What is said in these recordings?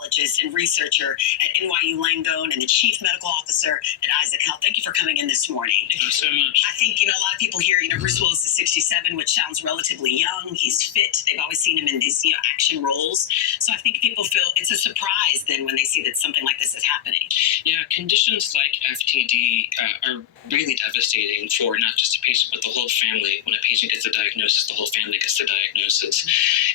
cardiologist and researcher at NYU Langone and the chief medical officer at Isaac Health. Thank you for coming in this morning. Thank you so much. I think, a lot of people here, Bruce Willis is 67, which sounds relatively young. He's fit. They've always seen him in these, action roles. So I think people feel it's a surprise then when they see that something like this is happening. Yeah, conditions like FTD are really devastating for not just a patient, but the whole family. When a patient gets a diagnosis, the whole family gets the diagnosis.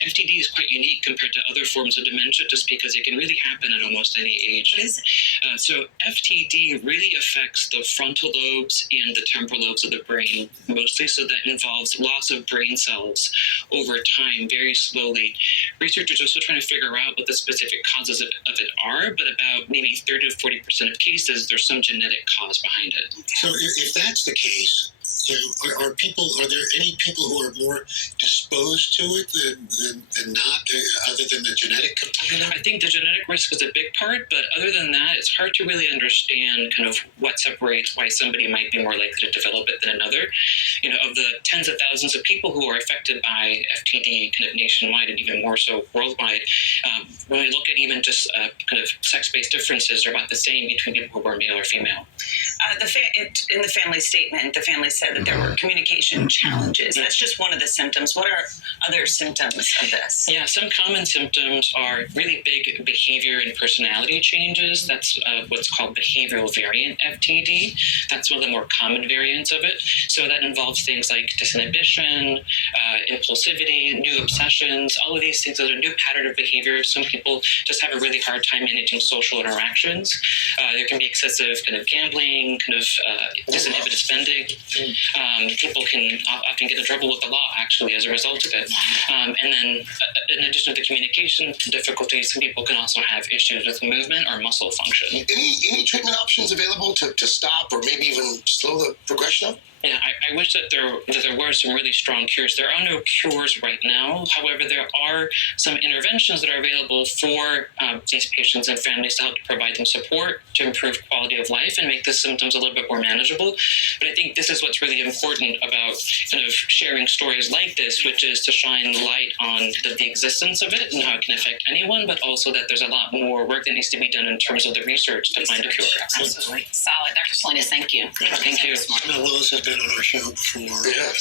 FTD is quite unique compared to other forms of dementia just because it can really happen at almost any age. What is it? So FTD really affects the frontal lobes and the temporal lobes of the brain mostly, so that involves loss of brain cells over time, very slowly. Researchers are still trying to figure out what the specific causes of it are, but about maybe 30 to 40% of cases, there's some genetic cause behind it. So if that's the case, are there any people who are more disposed to it than not, other than the genetic component? I think the genetic risk is a big part, but other than that, it's hard to really understand kind of what separates why somebody might be more likely to develop it than another. Of the tens of thousands of people who are affected by FTD kind of nationwide and even more so worldwide, when we look at even just kind of sex-based differences, they're about the same between people who are male or female. In the family statement, the family said that there were communication challenges. That's just one of the symptoms. What are other symptoms of this? Yeah, some common symptoms are really big behavior and personality changes. That's what's called behavioral variant FTD. That's one of the more common variants of it. So that involves things like disinhibition, impulsivity, new obsessions, all of these things that are a new pattern of behavior. Some people just have a really hard time managing social interactions. There can be excessive kind of gambling, kind of disinhibited spending. People can often get in trouble with the law, actually, as a result of it. And then, in addition to the communication difficulties, some people can also have issues with movement or muscle function. Any treatment options available to stop or maybe even slow the progression of? Yeah, I wish that there were some really strong cures. There are no cures right now. However, there are some interventions that are available for these patients and families to help provide them support to improve quality of life and make the symptoms a little bit more manageable. But I think this is what's really important about kind of sharing stories like this, which is to shine light on the existence of it and how it can affect anyone, but also that there's a lot more work that needs to be done in terms of the research to find a cure. Absolutely. Solid. Dr. Salinas, thank you. Thank you. Willis has been on our show before. Yeah.